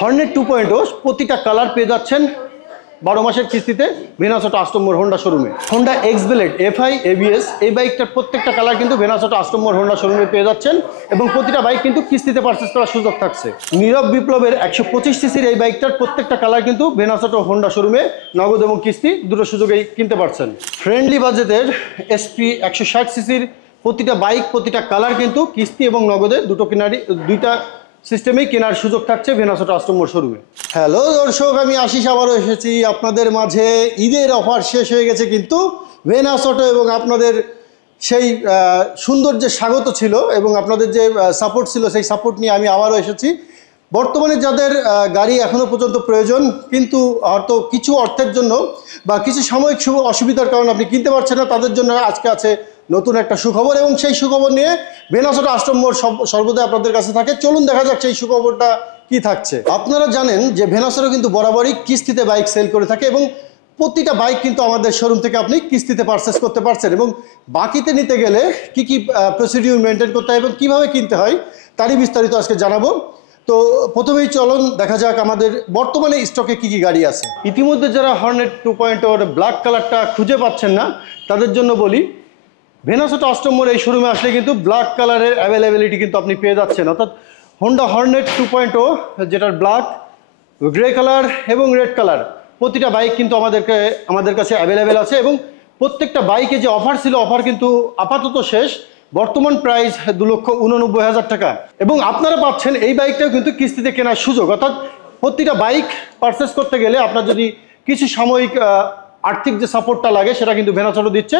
Hornet 2.0 প্রতিটা colour পেয়ে যাচ্ছেন 12 মাসের কিস্তিতে ভেনাস অটো আষ্টম হোন্ডা শোরুমে। Honda x blade FI ABS এই বাইকটার প্রত্যেকটা কালার কিন্তু ভেনাস অটো আষ্টম হোন্ডা শোরুমে পেয়ে যাচ্ছেন এবং প্রতিটা বাইক কিন্তু কিস্তিতে পারচেজ করার সুযোগ থাকছে। নীরব বিপ্লবের 125 সিসির এই বাইকটার প্রত্যেকটা কালার কিন্তু ভেনাস অটো হোন্ডা শোরুমে নগদ এবং কিস্তি দুটো সুযোগেই কিনতে পারছেন। ফ্রেন্ডলি বাজেটের SP 160 সিসির প্রতিটা বাইক প্রতিটা কালার কিন্তু কিস্তি এবং নগদে দুইটা সিস্টেমেই কেনার সুযোগ থাকছে ভেনাস অটো আষ্টম শোরুমে। হ্যালো দর্শক, আমি আশিস আবারও এসেছি আপনাদের মাঝে। ঈদের অফার শেষ হয়ে গেছে কিন্তু ভেনাস অটো এবং আপনাদের সেই সুন্দর যে স্বাগত ছিল এবং আপনাদের যে সাপোর্ট ছিল সেই সাপোর্ট নিয়ে আমি আবারও এসেছি। বর্তমানে যাদের গাড়ি এখনও পর্যন্ত প্রয়োজন কিন্তু হয়তো কিছু অর্থের জন্য বা কিছু সাময়িক অসুবিধার কারণে আপনি কিনতে পারছেন না, তাদের জন্য আজকে আছে নতুন একটা সুখবর এবং সেই সুখবর নিয়ে ভেনাস অটো আষ্টম সর্বদা আপনাদের কাছে থাকে। চলুন দেখা যাক সেই সুখবরটা কি থাকছে। আপনারা জানেন যে ভেনাস অটো কিন্তু বরাবরই কিস্তিতে বাইক সেল করে থাকে এবং প্রতিটা বাইক কিন্তু আমাদের শোরুম থেকে আপনি কিস্তিতে পারচেস করতে পারছেন এবং বাকিতে নিতে গেলে কি কি প্রসিডিউর মেনটেন করতে হয় এবং কীভাবে কিনতে হয় তারই বিস্তারিত আজকে জানাবো। তো প্রথমেই চলুন দেখা যাক আমাদের বর্তমানে স্টকে কি কি গাড়ি আছে। ইতিমধ্যে যারা হর্নেট 2.0 ব্ল্যাক কালারটা খুঁজে পাচ্ছেন না তাদের জন্য বলি, ভেনাস অটো আষ্টম এই শোরুমে আসলে কিন্তু ব্ল্যাক কালারের অ্যাভেলেবিলিটি কিন্তু আপনি পেয়ে যাচ্ছেন। অর্থাৎ হোন্ডা হর্নেট 2.0 যেটার ব্ল্যাক, গ্রে কালার এবং রেড কালার প্রতিটা বাইক কিন্তু আমাদের কাছে অ্যাভেলেবেল আছে এবং প্রত্যেকটা বাইকে যে অফার ছিল অফার কিন্তু আপাতত শেষ। বর্তমান প্রাইস 2,89,000 টাকা এবং আপনারা পাচ্ছেন এই বাইকটাও কিন্তু কিস্তিতে কেনার সুযোগ। অর্থাৎ প্রতিটা বাইক পারচেস করতে গেলে আপনার যদি কিছু সাময়িক আর্থিক যে সাপোর্টটা লাগে সেটা কিন্তু ভেনাস অটো দিচ্ছে।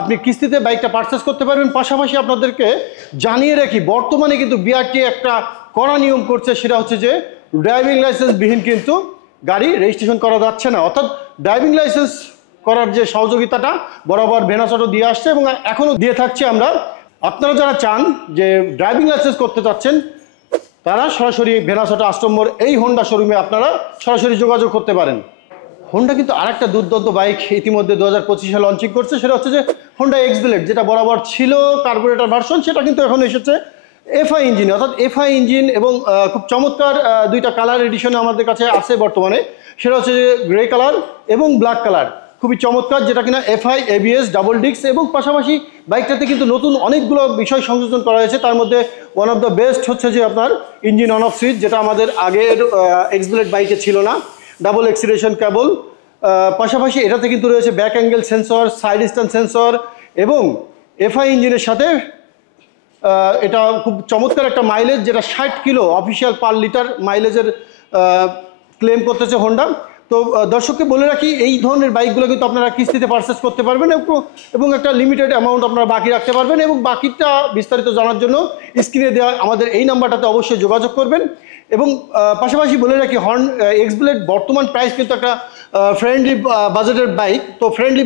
আপনি কিস্তিতে বাইকটা পারচেস করতে পারবেন। পাশাপাশি আপনাদেরকে জানিয়ে রাখি, বর্তমানে কিন্তু BRTA একটা কড়া নিয়ম করছে, সেটা হচ্ছে যে ড্রাইভিং লাইসেন্স বিহীন কিন্তু গাড়ি রেজিস্ট্রেশন করা যাচ্ছে না। অর্থাৎ ড্রাইভিং লাইসেন্স করার যে সহযোগিতাটা বরাবর ভেনাস অটো দিয়ে আসছে এবং এখনও দিয়ে থাকছে আমরা। আপনারা যারা চান যে ড্রাইভিং লাইসেন্স করতে চাচ্ছেন তারা সরাসরি ভেনাস অটো আষ্টম এই হোন্ডা শোরুমে আপনারা সরাসরি যোগাযোগ করতে পারেন। হোন্ডা কিন্তু আরেকটা দুর্দান্ত বাইক ইতিমধ্যে 2025 সালে লঞ্চিং করছে, সেটা হচ্ছে যে হোন্ডা এক্স ব্লেড, যেটা বরাবর ছিল কার্বোরেটর ভার্সন, সেটা কিন্তু এখন এসেছে FI ইঞ্জিন। অর্থাৎ FI ইঞ্জিন এবং খুব চমৎকার দুইটা কালার এডিশনে আমাদের কাছে আছে বর্তমানে। সেটা হচ্ছে যে গ্রে কালার এবং ব্ল্যাক কালার, খুবই চমৎকার, যেটা কিনা FI ABS ডাবল ডিস্ক এবং পাশাপাশি বাইকটাতে কিন্তু নতুন অনেকগুলো বিষয় সংযোজন করা হয়েছে। তার মধ্যে ওয়ান অফ দ্য বেস্ট হচ্ছে যে আপনার ইঞ্জিন অন অফ সুইচ, যেটা আমাদের আগের এক্স ব্লেড বাইকে ছিল না, ডাবল এক্সিলেশন কেবল, পাশাপাশি এটাতে কিন্তু রয়েছে back angle sensor, side stand sensor এবং FI ইঞ্জিনের সাথে এটা খুব চমৎকার একটা মাইলেজ, যেটা 60 কিলো অফিসিয়াল পার লিটার মাইলেজের ক্লেম করতেছে হোন্ডা। তো দর্শককে বলে রাখি, এই ধরনের বাইকগুলো কিন্তু আপনারা কিস্তিতে পারচেস করতে পারবেন এবং একটা লিমিটেড অ্যামাউন্ট আপনারা বাকি রাখতে পারবেন এবং বাকিটা বিস্তারিত জানার জন্য স্ক্রিনে দেওয়া আমাদের এই নাম্বারটাতে অবশ্যই যোগাযোগ করবেন। এবং পাশাপাশি বলে রাখি, এক্স ব্লেড বর্তমান প্রাইস কিন্তু একটা ফ্রেন্ডলি বাজেটের বাইক। তো ফ্রেন্ডলি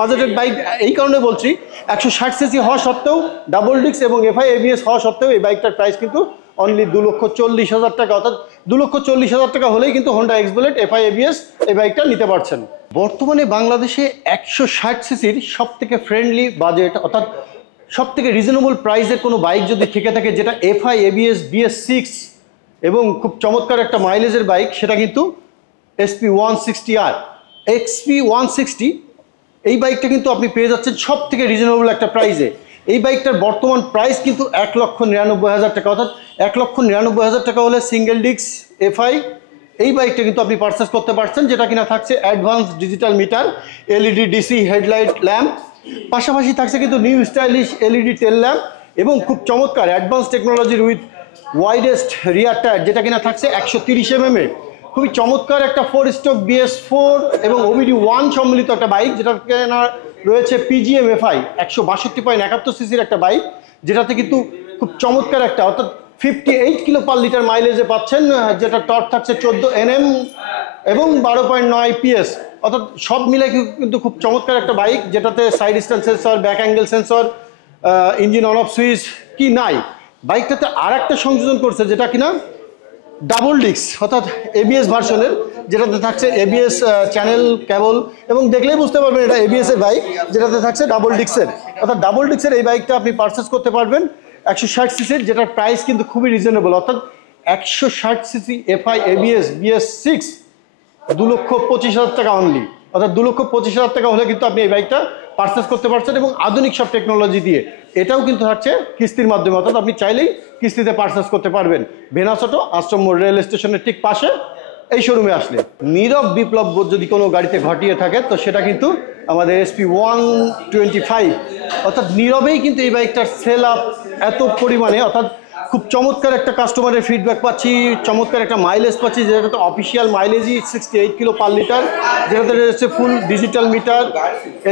বাজেটের বাইক এই কারণে বলছি, 160 সিসি হওয়া সত্ত্বেও, ডাবল ডিস্ক এবং FI ABS হওয়া সত্ত্বেও এই বাইকটার প্রাইস কিন্তু অনলি 2,40,000 টাকা। অর্থাৎ 2,40,000 টাকা হলেই কিন্তু Honda x blade FI ABS এই বাইকটা নিতে পারছেন। বর্তমানে বাংলাদেশে 160 সিসির সব থেকে ফ্রেন্ডলি বাজেট অর্থাৎ সব থেকে রিজনেবল প্রাইসের কোনো বাইক যদি থেকে থাকে, যেটা FI ABS BS6 এবং খুব চমৎকার একটা মাইলেজের বাইক, সেটা কিন্তু SP 160R XP 160। এই বাইকটা কিন্তু আপনি পেয়ে যাচ্ছেন সব থেকে রিজনেবল একটা প্রাইসে। এই বাইকটার বর্তমান প্রাইস কিন্তু 1,99,000 টাকা। অর্থাৎ 1,99,000 টাকা হলে সিঙ্গেল ডিস্ক FI এই বাইকটা কিন্তু আপনি পারচেস করতে পারছেন, যেটা কিনা থাকছে advance digital meter, LED DC headlight lamp, পাশাপাশি থাকছে কিন্তু নিউ স্টাইলিশ LED টেল ল্যাম্প এবং খুব চমৎকার অ্যাডভান্স টেকনোলজির উইথ ওয়াইডেস্ট রিয়ার টায়ার, যেটা কিনা থাকছে 130 mm এর। খুবই চমৎকার একটা 4 স্ট্রোক BS4 এবং OBD1 সম্মিলিত একটা বাইক, যেটা কিনা রয়েছে PGM FI 162.71 সিসির একটা বাইক, যেটাতে কিন্তু খুব চমৎকার একটা অর্থাৎ 58 কিলো পার লিটার মাইলেজে পাচ্ছেন, যেটা টর্ক থাকছে 14 Nm এবং 12.9 PS। অর্থাৎ সব মিলে কিন্তু খুব চমৎকার একটা বাইক, যেটাতে side stand sensor, back angle sensor, engine on off switch কি নাই। বাইকটাতে আর একটা সংযোজন করছে, যেটা কিনা ডাবল ডিস্ক অর্থাৎ ABS ভার্সনের, যেটাতে থাকছে ABS চ্যানেল কেবল এবং দেখলেই বুঝতে পারবেন এটা ABS এর বাইক, যেটাতে থাকছে ডাবল ডিস্কের। অর্থাৎ ডাবল ডিস্কের এই বাইকটা আপনি পারচেস করতে পারবেন 160 সিসির, যেটার প্রাইস কিন্তু খুবই রিজনেবল। অর্থাৎ 160 সিসি এফআই এবিএস BS6 2,25,000 টাকা অনলি, অর্থাৎ 2,25,000 টাকা হলে কিন্তু আপনি এই বাইকটা পারচেস করতে পারছেন এবং আধুনিক সব টেকনোলজি দিয়ে। এটাও কিন্তু থাকছে কিস্তির মাধ্যমে, অর্থাৎ আপনি চাইলেই কিস্তিতে পারচেস করতে পারবেন। ভেনাস অটো আশ্রম মোড় রেল স্টেশনের ঠিক পাশে এই শোরুমে আসলে। নীরব বিপ্লব যদি কোনো গাড়িতে ঘটিয়ে থাকে তো সেটা কিন্তু আমাদের SP125, অর্থাৎ নীরবেই কিন্তু এই বাইকটার সেল আপ এত পরিমাণে, অর্থাৎ খুব চমৎকার একটা কাস্টমারের ফিডব্যাক পাচ্ছি, চমৎকার একটা মাইলেজ পাচ্ছি, যেটাতে অফিসিয়াল মাইলেজই 68 কিলো পার লিটার, যেটাতে রয়েছে full digital meter,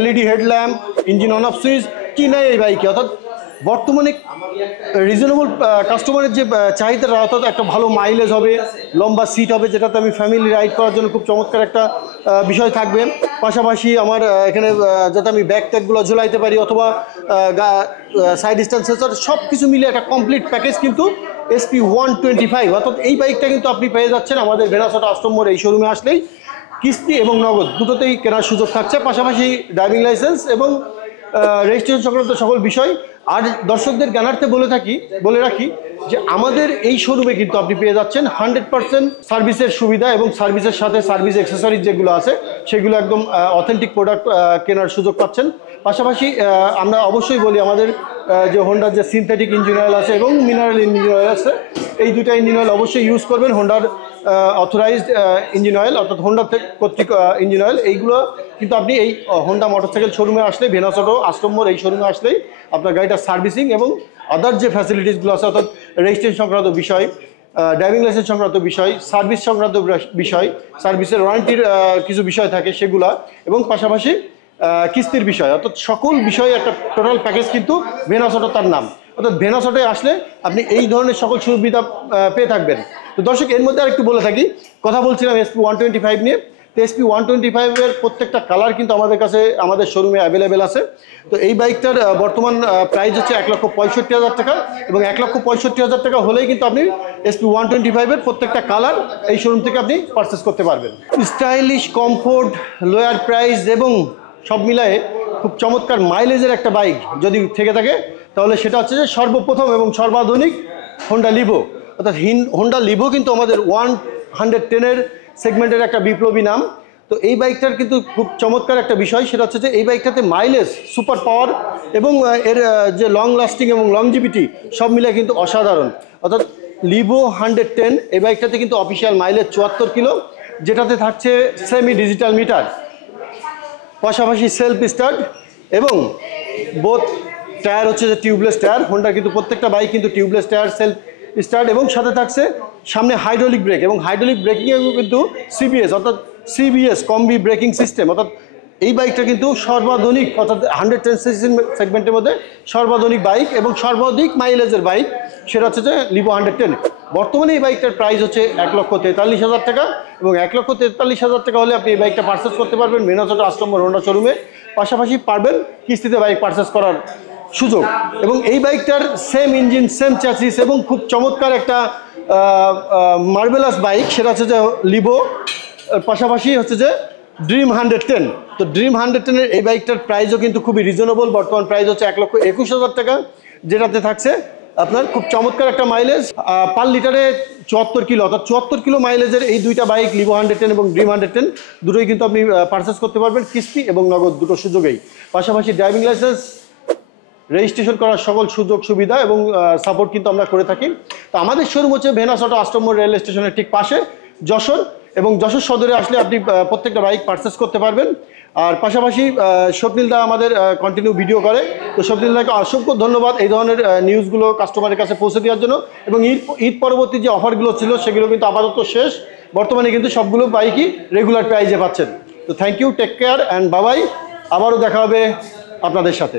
LED headlamp, engine on off switch, কি নাই এই বাইকে। অর্থাৎ বর্তমানে রিজনেবল কাস্টমারের যে চাহিদাটা, অর্থাৎ একটা ভালো মাইলেজ হবে, লম্বা সিট হবে, যেটাতে আমি ফ্যামিলি রাইড করার জন্য খুব চমৎকার একটা বিষয় থাকবে। পাশাপাশি আমার এখানে যাতে আমি ব্যাগ ট্যাগগুলো ঝুলাইতে পারি অথবা সাইড স্ট্যান্ড সেন্সর সব কিছু মিলে একটা কমপ্লিট প্যাকেজ কিন্তু SP125, অর্থাৎ এই বাইকটা কিন্তু আপনি পেয়ে যাচ্ছেন আমাদের ভেনাস অটো আশ্রম মোড় এই শোরুমে আসলেই। কিস্তি এবং নগদ দুটোতেই কেনার সুযোগ থাকছে, পাশাপাশি ড্রাইভিং লাইসেন্স এবং রেজিস্ট্রেশন সংক্রান্ত সকল বিষয়। আর দর্শকদের জ্ঞানার্থে বলে রাখি যে আমাদের এই শোরুমে কিন্তু আপনি পেয়ে যাচ্ছেন 100% সার্ভিসের সুবিধা এবং সার্ভিসের সাথে সার্ভিস অ্যাক্সেসরিজ যেগুলো আছে সেগুলো একদম অথেন্টিক প্রোডাক্ট কেনার সুযোগ পাচ্ছেন। পাশাপাশি আমরা অবশ্যই বলি আমাদের যে হোন্ডার যে সিনথেটিক ইঞ্জিন অয়েল আছে এবং মিনারেল ইঞ্জিন অয়েল আছে, এই দুইটা ইঞ্জিন অয়েল অবশ্যই ইউজ করবেন। হোন্ডার অথরাইজড ইঞ্জিন অয়েল, অর্থাৎ হোন্ডা কর্তৃক ইঞ্জিন অয়েল, এইগুলো কিন্তু আপনি এই হোন্ডা মোটরসাইকেল শোরুমে আসলে, ভেনাস অটো আশ্রম মোড় এই শোরুমে আসলেই আপনার গাড়িটা সার্ভিসিং এবং আদার যে ফ্যাসিলিটিসগুলো আছে, অর্থাৎ রেজিস্ট্রেশন সংক্রান্ত বিষয়, ড্রাইভিং লাইসেন্স সংক্রান্ত বিষয়, সার্ভিস সংক্রান্ত বিষয়, সার্ভিসের ওয়ারেন্টির কিছু বিষয় থাকে সেগুলা, এবং পাশাপাশি কিস্তির বিষয়, অর্থাৎ সকল বিষয়ে একটা টোটাল প্যাকেজ কিন্তু ভেনাস অটো তার নাম। অর্থাৎ ভেনাস অটোয় আসলে আপনি এই ধরনের সকল সুবিধা পেয়ে থাকবেন। তো দর্শক এর মধ্যে আরেকটু বলে থাকি, কথা বলছিলাম SP125 নিয়ে। তো SP125-এর প্রত্যেকটা কালার কিন্তু আমাদের কাছে আমাদের শোরুমে অ্যাভেলেবেল আছে। তো এই বাইকটার বর্তমান প্রাইস হচ্ছে 1,65,000 টাকা, এবং 1,65,000 টাকা হলেই কিন্তু আপনি SP125-এর প্রত্যেকটা কালার এই শোরুম থেকে আপনি পারচেস করতে পারবেন। স্টাইলিশ, কমফোর্ট, লোয়ার প্রাইস এবং সব মিলায়ে খুব চমৎকার মাইলেজের একটা বাইক যদি থেকে থাকে তাহলে সেটা হচ্ছে যে সর্বপ্রথম এবং সর্বাধুনিক হোন্ডা লিভো। অর্থাৎ হোন্ডা লিভো কিন্তু আমাদের 110-এর সেগমেন্টের একটা বিপ্লবী নাম। তো এই বাইকটার কিন্তু খুব চমৎকার একটা বিষয়, সেটা হচ্ছে যে এই বাইকটাতে মাইলেজ, সুপার পাওয়ার এবং এর যে লং লাস্টিং এবং লংজিভিটি সব মিলে কিন্তু অসাধারণ। অর্থাৎ লিভো 110 এই বাইকটাতে কিন্তু অফিসিয়াল মাইলেজ 74 কিলো, যেটাতে থাকছে সেমি ডিজিটাল মিটার, পাশাপাশি সেলফ স্টার্ট এবং বোথ টায়ার হচ্ছে যে টিউবলেস টায়ার। হোন্ডার কিন্তু প্রত্যেকটা বাইক কিন্তু টিউবলেস টায়ার, সেলফ স্টার্ট, এবং সাথে থাকছে সামনে হাইড্রোলিক ব্রেক, এবং হাইড্রোলিক ব্রেকিংয়ে কিন্তু CBS অর্থাৎ CBS কম্বি ব্রেকিং সিস্টেম। অর্থাৎ এই বাইকটা কিন্তু সর্বাধুনিক, অর্থাৎ 110 সিসি সেগমেন্টের মধ্যে সর্বাধুনিক বাইক এবং সর্বাধিক মাইলেজের বাইক, সেটা হচ্ছে যে লিভো 110। বর্তমানে এই বাইকটার প্রাইস হচ্ছে 1,43,000 টাকা, এবং 1,43,000 টাকা হলে আপনি এই বাইকটা পারচেস করতে পারবেন ভেনাস অটো আশ্রম মোড় হোন্ডা শোরুমে। পাশাপাশি পারবেন কিস্তিতে বাইক পারচেস করার সুযোগ। এবং এই বাইকটার সেম ইঞ্জিন, সেম চ্যাসিস এবং খুব চমৎকার একটা মার্ভেলাস বাইক, সেটা হচ্ছে যে লিভো, পাশাপাশি হচ্ছে যে ড্রিম 110। তো ড্রিম 110-এর এই বাইকটার প্রাইসও কিন্তু খুবই রিজনেবল, বর্তমান প্রাইস হচ্ছে 1,21,000 টাকা, যেটাতে থাকছে আপনার খুব চমৎকার একটা মাইলেজ পার লিটারে 74 কিলো, অর্থাৎ 74 কিলো মাইলেজের এই দুইটা বাইক লিভো 110 এবং ড্রিম 110 দুটোই কিন্তু আপনি পারচেস করতে পারবেন কিস্তি এবং নগদ দুটো সুযোগেই। পাশাপাশি ড্রাইভিং লাইসেন্স, রেজিস্ট্রেশন করার সকল সুযোগ সুবিধা এবং সাপোর্ট কিন্তু আমরা করে থাকি। তো আমাদের শোরুম হচ্ছে ভেনাস অটো আশ্রম মোড় রেল স্টেশনের ঠিক পাশে যশোর, এবং যশোর সদরে আসলে আপনি প্রত্যেকটা বাইক পারচেস করতে পারবেন। আর পাশাপাশি স্বপ্নিলদা আমাদের কন্টিনিউ ভিডিও করে, তো স্বপ্নিলদাকে অসংখ্য ধন্যবাদ এই ধরনের নিউজগুলো কাস্টমারের কাছে পৌঁছে দেওয়ার জন্য। এবং ঈদ পরবর্তী যে অফারগুলো ছিল সেগুলো কিন্তু আপাতত শেষ, বর্তমানে কিন্তু সবগুলো বাইকই রেগুলার প্রাইজে পাচ্ছেন। তো thank you, take care and bye bye, আবারও দেখা হবে আপনাদের সাথে।